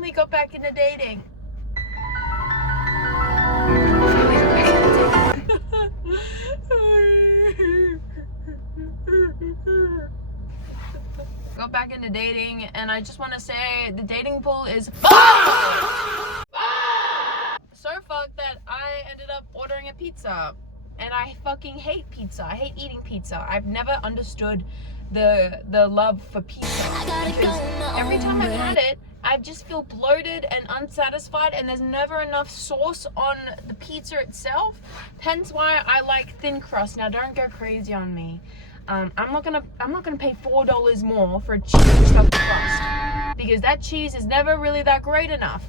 finally got back into dating. Got back into dating, and I just want to say the dating pool is so fucked that I ended up ordering a pizza, and I fucking hate pizza. I hate eating pizza. I've never understood the love for pizza, because every time I've had it, I just feel bloated and unsatisfied, and there's never enough sauce on the pizza itself. Hence why I like thin crust. Now don't go crazy on me. I'm not gonna pay $4 more for a cheese stuffed crust, because that cheese is never really that great enough.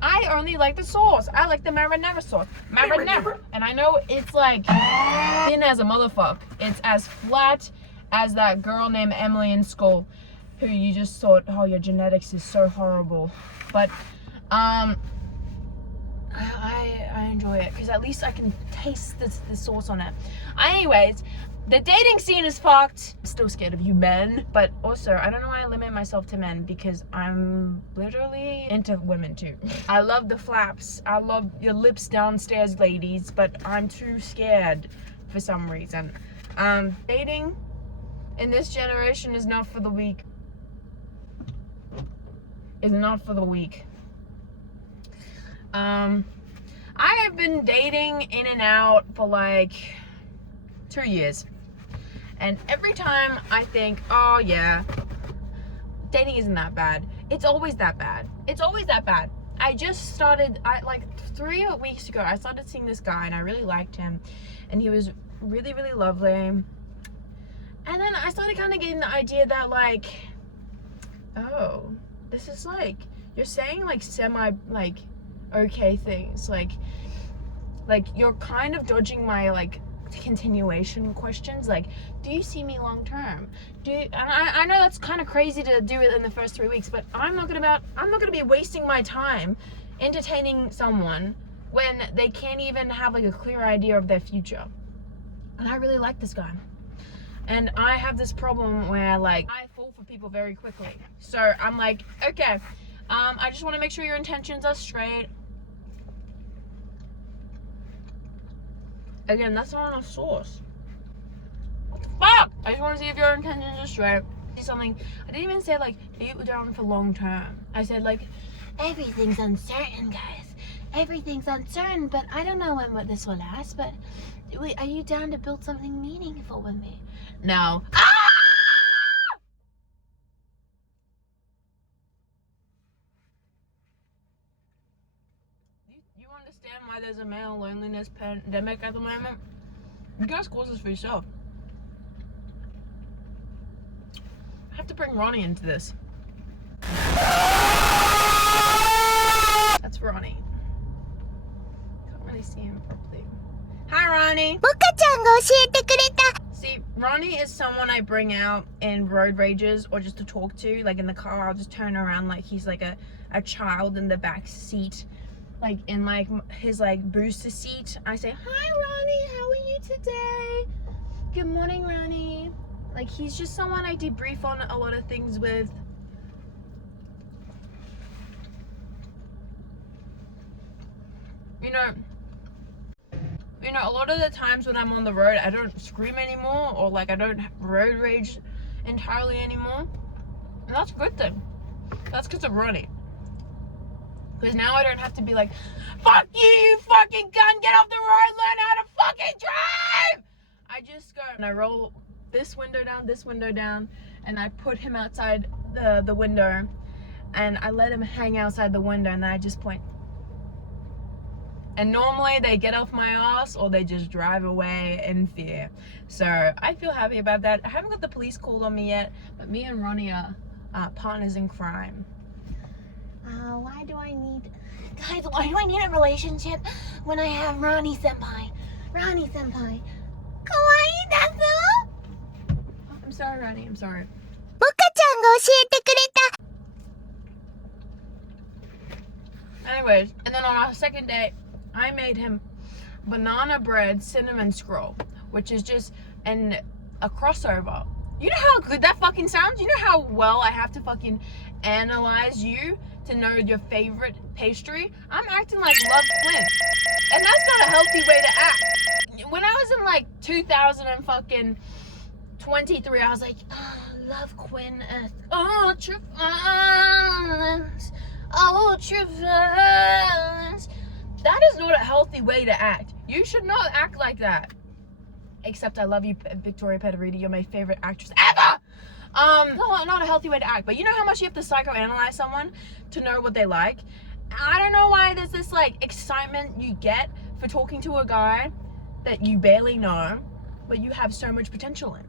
I only like the sauce. I like the marinara sauce. Marinara. And I know it's like thin as a motherfucker. It's as flat as that girl named Emily in school, who you just thought, oh, your genetics is so horrible. But I enjoy it, because at least I can taste the sauce on it. Anyways, the dating scene is fucked. I'm still scared of you men, but also I don't know why I limit myself to men, because I'm literally into women too. I love the flaps. I love your lips downstairs, ladies, but I'm too scared for some reason. Dating in this generation is not for the weak. Is not for the weak. I have been dating in and out for like 2 years. And every time I think, oh yeah, dating isn't that bad. It's always that bad. It's always that bad. I just started, like 3 weeks ago, I started seeing this guy and I really liked him. And he was really, really lovely. And then I started kind of getting the idea that like, oh, this is like, you're saying like semi, like, okay things. Like you're kind of dodging my like continuation questions, like, do you see me long term? And I know that's kind of crazy to do it in the first 3 weeks, but I'm not gonna be wasting my time entertaining someone when they can't even have like a clear idea of their future. And I really like this guy, and I have this problem where like I fall for people very quickly. So I'm like, okay, I just want to make sure your intentions are straight. Again, that's not enough sauce. What the fuck? I just want to see if your intentions are straight. Something. I didn't even say like, are you down for long term? I said like, everything's uncertain, guys. Everything's uncertain, but I don't know when this will last. But wait, are you down to build something meaningful with me? No. Ah! You understand why there's a male loneliness pandemic at the moment? You guys cause this for yourself. I have to bring Ronnie into this. That's Ronnie. Can't really see him properly. Hi, Ronnie. See, Ronnie is someone I bring out in road rages or just to talk to. Like in the car, I'll just turn around like he's like a child in the back seat. Like in like his like booster seat. I say, hi, Ronnie, how are you today? Good morning, Ronnie. Like he's just someone I debrief on a lot of things with. You know, a lot of the times when I'm on the road, I don't scream anymore, or like I don't road rage entirely anymore. And that's a good thing. That's because of Ronnie. Because now I don't have to be like, fuck you, you fucking gun, get off the road, learn how to fucking drive! I just go and I roll this window down, and I put him outside the window, and I let him hang outside the window, and then I just point. And normally they get off my ass or they just drive away in fear. So I feel happy about that. I haven't got the police called on me yet, but me and Ronnie are partners in crime. Why do I need a relationship when I have Ronnie senpai? Ronnie senpai. Kawaii desu? Oh, I'm sorry, Ronnie, I'm sorry. Anyways, and then on our second date, I made him banana bread cinnamon scroll, which is just a crossover. You know how good that fucking sounds? You know how well I have to fucking analyze you to know your favorite pastry, I'm acting like love Quinn. And that's not a healthy way to act. When I was in like 2023, I was like, oh, love Quinn, ultra fast, ultra fast. That is not a healthy way to act. You should not act like that. Except I love you, Victoria Pedretti. You're my favorite actress ever. No, not a healthy way to act. But you know how much you have to psychoanalyze someone to know what they like? I don't know why there's this like excitement you get for talking to a guy that you barely know, but you have so much potential in.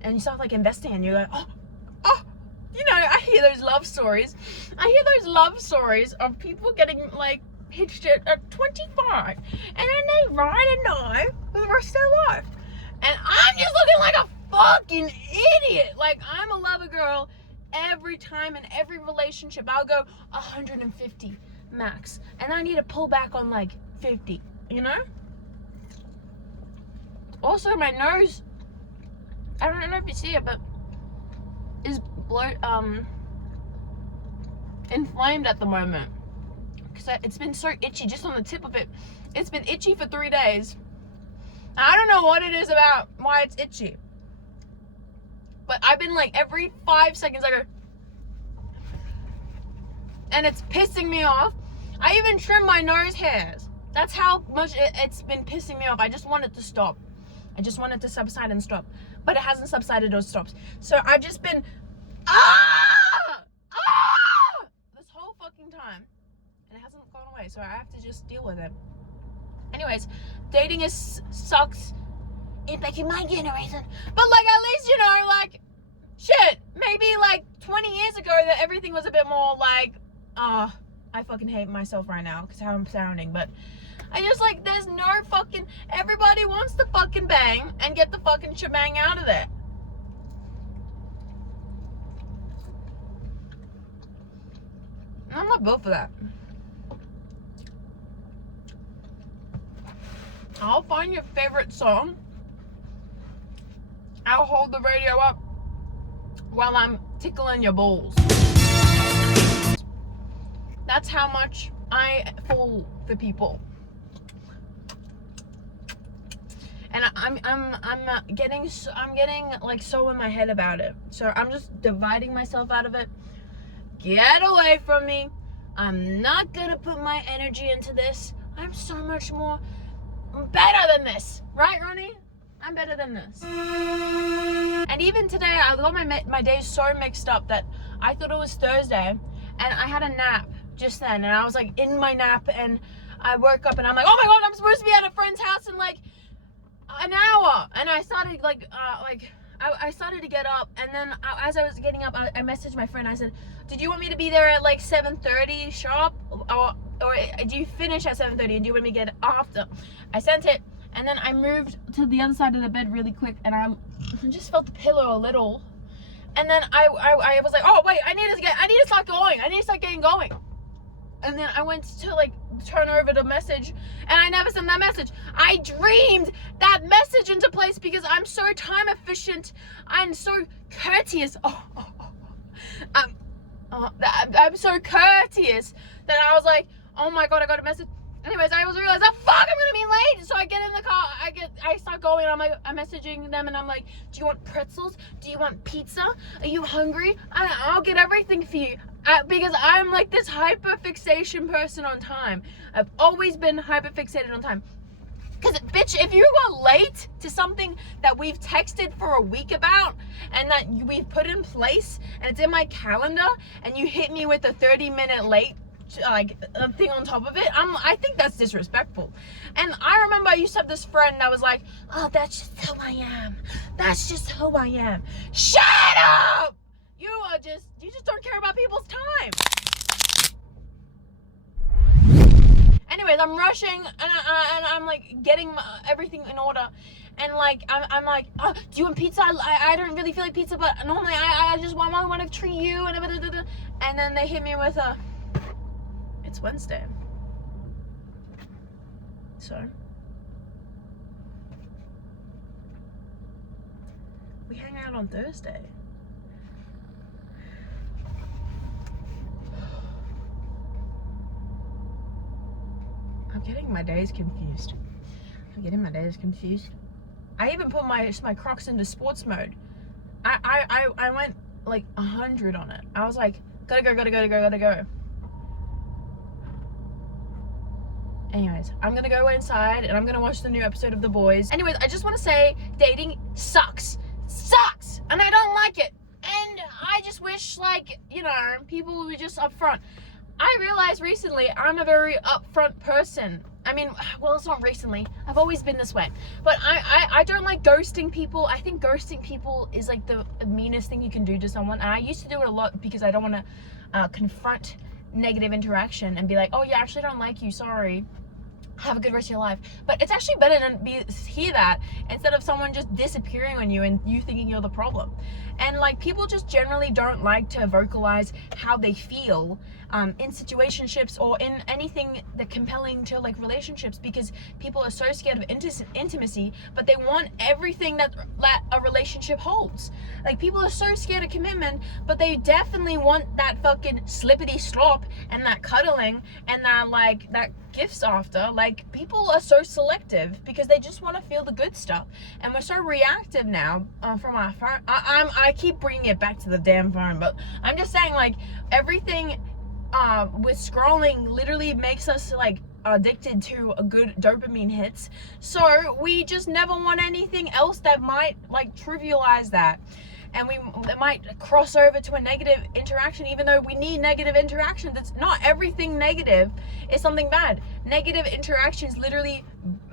And you start like investing and you're like, oh, you know, I hear those love stories. I hear those love stories of people getting like hitched at 25 and then they ride and die for the rest of their life. And I'm just looking like a fucking idiot. Like, I'm a lover girl every time in every relationship. I'll go 150 max. And I need to pull back on like 50, you know? Also, my nose, I don't know if you see it, but is inflamed at the moment. Because it's been so itchy just on the tip of it. It's been itchy for 3 days. I don't know what it is about why it's itchy. But I've been like every 5 seconds I go, and it's pissing me off. I even trim my nose hairs. That's how much it's been pissing me off. I just want it to stop. I just want it to subside and stop. But it hasn't subsided or stopped. So I've just been this whole fucking time. And it hasn't gone away. So I have to just deal with it. Anyways, dating sucks in like in my generation. But like at least, you know, like shit, maybe like 20 years ago that everything was a bit more like I fucking hate myself right now because how I'm sounding, but I just like there's no fucking everybody wants to fucking bang and get the fucking shebang out of there. I'm not built for that. I'll find your favorite song. I'll hold the radio up while I'm tickling your balls. That's how much I fall for people. And I'm getting like so in my head about it. So I'm just dividing myself out of it. Get away from me. I'm not gonna put my energy into this. I'm so much more better than this, right, Ronnie? I'm better than this. And even today, I got my days so mixed up that I thought it was Thursday, and I had a nap just then, and I was like in my nap, and I woke up, and I'm like, oh my god, I'm supposed to be at a friend's house in like an hour, and I started I started to get up, and then as I was getting up, I messaged my friend. I said, did you want me to be there at like 7:30 sharp, or do you finish at 7:30 and do you want me to get after? I sent it, and then I moved to the other side of the bed really quick, and I just felt the pillow a little, and then I was like, oh wait, I need to start going. I need to start getting going. And then I went to like turn over the message, and I never sent that message. I dreamed that message into place because I'm so time efficient. I'm so courteous. I'm so courteous that I was like, oh my god, I got a message. Anyways, I was realized that fuck, I'm gonna be late. So I get in the car, I start going, and I'm messaging them, and I'm like, do you want pretzels? Do you want pizza? Are you hungry? I'll get everything for you. Because I'm like this hyper-fixation person on time. I've always been hyper-fixated on time. Because, bitch, if you got late to something that we've texted for a week about and that we've put in place and it's in my calendar and you hit me with a 30-minute late like a thing on top of it, I think that's disrespectful. And I remember I used to have this friend that was like, oh, that's just who I am. That's just who I am. Shut up! You just don't care about people's time. Anyways, I'm rushing, and I'm like getting everything in order, and like I'm like, oh, do you want pizza? I don't really feel like pizza, but normally I just want to treat you, and then they hit me with a, it's Wednesday, so we hang out on Thursday. getting my days confused. I even put my Crocs into sports mode. I went like 100 on it. I was like, gotta go. Anyways, I'm gonna go inside and I'm gonna watch the new episode of The Boys. Anyways, I just want to say dating sucks, and I don't like it. And I just wish, like, you know, people would be just upfront. I realized recently I'm a very upfront person. I mean, well, it's not recently. I've always been this way. But I don't like ghosting people. I think ghosting people is like the meanest thing you can do to someone. And I used to do it a lot because I don't want to confront negative interaction and be like, oh yeah, I actually don't like you, sorry. Have a good rest of your life. But it's actually better to hear that instead of someone just disappearing on you and you thinking you're the problem. And like, people just generally don't like to vocalize how they feel in situationships or in anything that compelling to like relationships, because people are so scared of intimacy, but they want everything that a relationship holds. Like, people are so scared of commitment, but they definitely want that fucking slippity slop and that cuddling and that like that gifts after. Like, people are so selective because they just want to feel the good stuff, and we're so reactive now from our phone. I keep bringing it back to the damn phone, but I'm just saying, like, everything with scrolling literally makes us like addicted to a good dopamine hits, so we just never want anything else that might like trivialize that. And that might cross over to a negative interaction, even though we need negative interaction. That's not everything negative is something bad. Negative interactions literally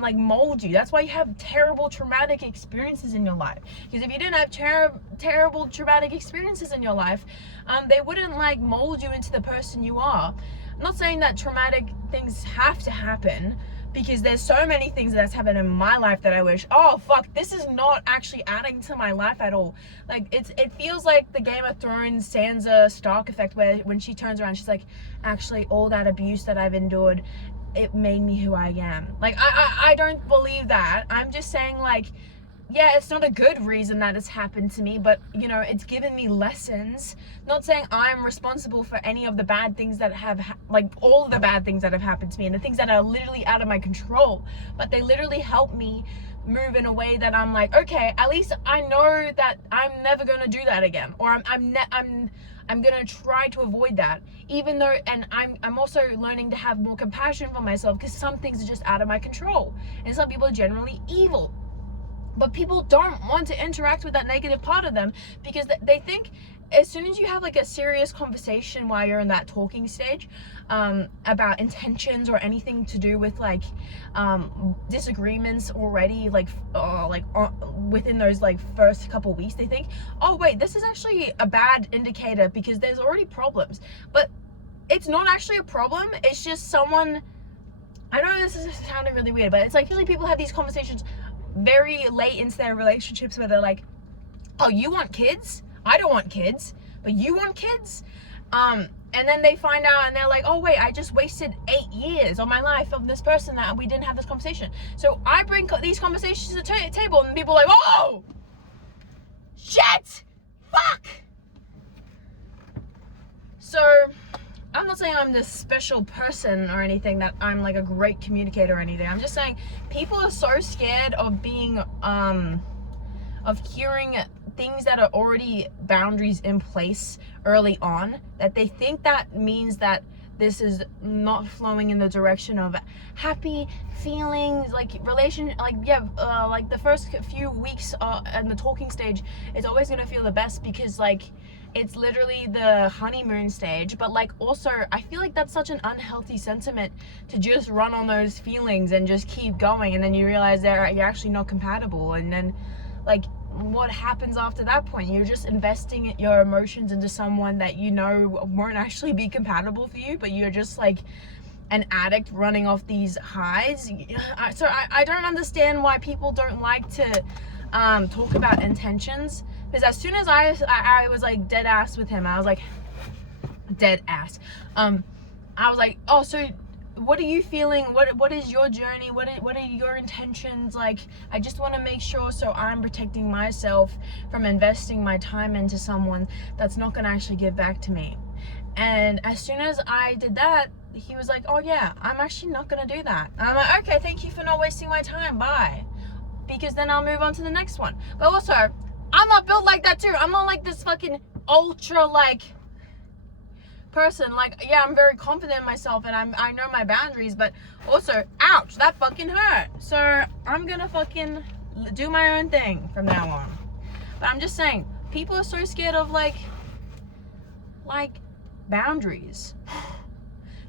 like mold you. That's why you have terrible traumatic experiences in your life. Because if you didn't have terrible traumatic experiences in your life, they wouldn't like mold you into the person you are. I'm not saying that traumatic things have to happen, because there's so many things that's happened in my life that I wish, oh fuck, this is not actually adding to my life at all. Like, it feels like the Game of Thrones Sansa Stark effect, where when she turns around, she's like, actually, all that abuse that I've endured, it made me who I am. Like, I don't believe that. I'm just saying, like, yeah, it's not a good reason that it's happened to me, but, you know, it's given me lessons. Not saying I'm responsible for any of the bad things that have, like, all of the bad things that have happened to me and the things that are literally out of my control, but they literally help me move in a way that I'm like, okay, at least I know that I'm never going to do that again, or I'm going to try to avoid that, even though, and I'm also learning to have more compassion for myself, because some things are just out of my control, and some people are generally evil. But people don't want to interact with that negative part of them, because they think as soon as you have like a serious conversation while you're in that talking stage about intentions or anything to do with like disagreements already, like within those like first couple weeks, they think, oh wait, this is actually a bad indicator because there's already problems. But it's not actually a problem. It's just someone, I know this is sounding really weird, but it's like usually people have these conversations very late into their relationships where they're like, oh, you want kids? I don't want kids, but you want kids? And then they find out and they're like, oh wait, I just wasted 8 years of my life of this person that we didn't have this conversation. So I bring these conversations to the table and people are like, oh, shit, fuck. So I'm not saying I'm this special person or anything, that I'm like a great communicator or anything. I'm just saying people are so scared of being, of hearing things that are already boundaries in place early on, that they think that means that this is not flowing in the direction of happy feelings, like like the first few weeks in the talking stage is always going to feel the best, because like it's literally the honeymoon stage. But like also I feel like that's such an unhealthy sentiment to just run on those feelings and just keep going, and then you realize you're actually not compatible, and then like what happens after that point? You're just investing your emotions into someone that you know won't actually be compatible for you, but you're just like an addict running off these highs. So I don't understand why people don't like to talk about intentions, because as soon as I was like dead ass with him, I was like dead ass. I was like, oh, so what are you feeling? What is your journey? What are your intentions? Like, I just want to make sure so I'm protecting myself from investing my time into someone that's not going to actually give back to me. And as soon as I did that, he was like, oh yeah, I'm actually not gonna do that. And I'm like, okay, thank you for not wasting my time, bye. Because then I'll move on to the next one. But also, I'm not built like that too. I'm not like this fucking ultra like person. Like, yeah, I'm very confident in myself and I know my boundaries, but also, ouch, that fucking hurt. So I'm gonna fucking do my own thing from now on. But I'm just saying, people are so scared of like boundaries.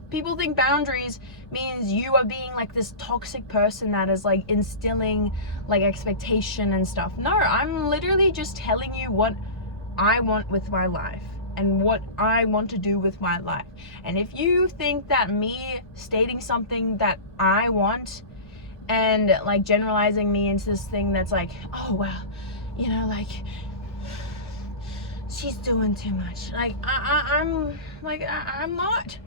People think boundaries means you are being like this toxic person that is like instilling like expectation and stuff. No, I'm literally just telling you what I want with my life and what I want to do with my life. And if you think that me stating something that I want and like generalizing me into this thing that's like, oh well, you know, like she's doing too much. Like I'm not.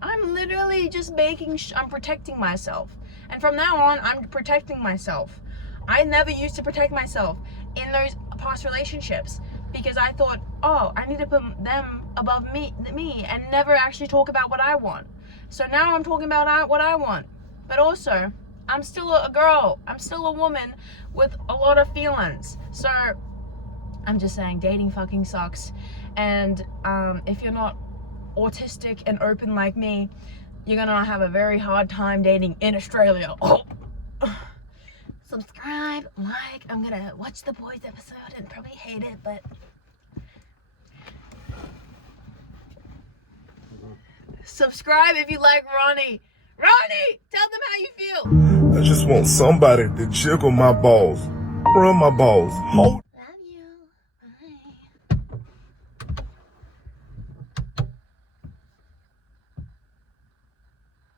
I'm literally just I'm protecting myself. And from now on, I'm protecting myself. I never used to protect myself in those past relationships because I thought, oh, I need to put them above me and never actually talk about what I want. So now I'm talking about what I want. But also, I'm still a girl. I'm still a woman with a lot of feelings. So I'm just saying, dating fucking sucks. And if you're not autistic and open like me, you're gonna have a very hard time dating in Australia. Oh. Subscribe, like. I'm gonna watch the boys episode and probably hate it, but subscribe if you like Ronnie. Ronnie, tell them how you feel. I just want somebody to jiggle my balls, run my balls, hold. Love you.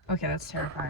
Bye. Okay, that's terrifying.